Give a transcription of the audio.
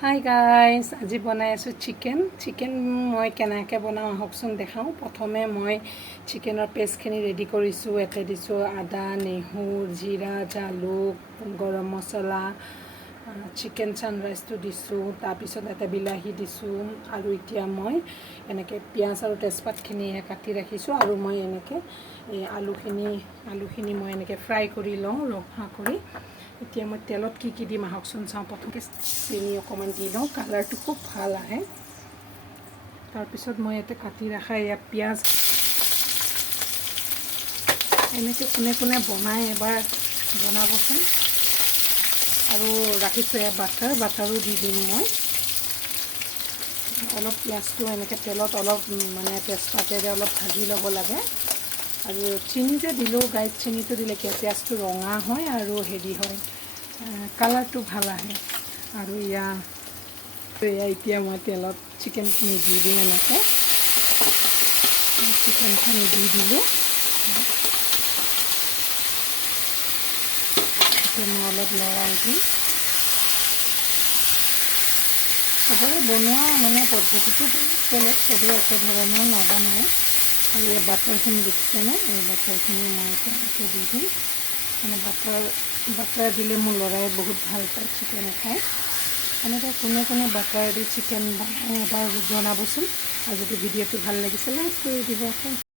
Hi guys, আজি বনাই আছোঁ চিকেন মই কেনেকৈ বনাওঁ আহকচোন দেখাওঁ। প্ৰথমে মই চিকেনৰ পেষ্টখিনি ৰেডি কৰিছোঁ। ইয়াতে দিছোঁ আদা, নেহৰু, জিৰা, জালুক, গৰম মছলা, চিকেন ছানৰাইজটো দিছোঁ। তাৰপিছত ইয়াতে বিলাহী দিছোঁ আৰু এতিয়া মই এনেকৈ পিঁয়াজ আৰু তেজপাতখিনি কাটি ৰাখিছোঁ। আৰু মই এনেকৈ এই আলুখিনি মই এনেকৈ ফ্ৰাই কৰি লওঁ ৰঙা কৰি। এতিয়া মই তেলত কি দিম আহকচোন চাওঁ। প্ৰথমতে চেনি অকণমান দি লওঁ, কালাৰটো খুব ভাল আহে। তাৰপিছত মই ইয়াতে কাটি ৰখা এয়া পিঁয়াজ এনেকৈ কোনে কোনে বনাই এবাৰ বনাবচোন। আৰু ৰাখিছোঁ এয়া বাটাৰো দি দিম মই। অলপ পিঁয়াজটো এনেকৈ তেলত অলপ তেজপাতেৰে অলপ ভাজি ল'ব লাগে। আৰু চেনি যে দিলোঁ গাইজ, চেনিটো দিলে কি পিঁয়াজটো ৰঙা হয় আৰু হেৰি হয়, কালাৰটো ভাল আহে। আৰু এতিয়া মই তেলত চিকেনখিনি দি দিওঁ। এনেকৈ চিকেনখিনি দি দিলোঁ। এতিয়া মই অলপ লৰাই দিম। চবৰে বনোৱা পদ্ধতিটো বেলেগ, চবেই একেধৰণৰ নবনায়। আৰু এই বাটাৰখিনি দেখিছেনে, এই বাটাৰখিনি মই তেনেকৈ দি দিম। বাটাৰ দিলে মোৰ ল'ৰাই বহুত ভাল পায় চিকেন খাই। এনেকৈ কোনে কোনে বাটাৰ দি চিকেন বনাই এবাৰ জনাবচোন। আৰু যদি ভিডিঅ'টো ভাল লাগিছে লাইক কৰি দিব।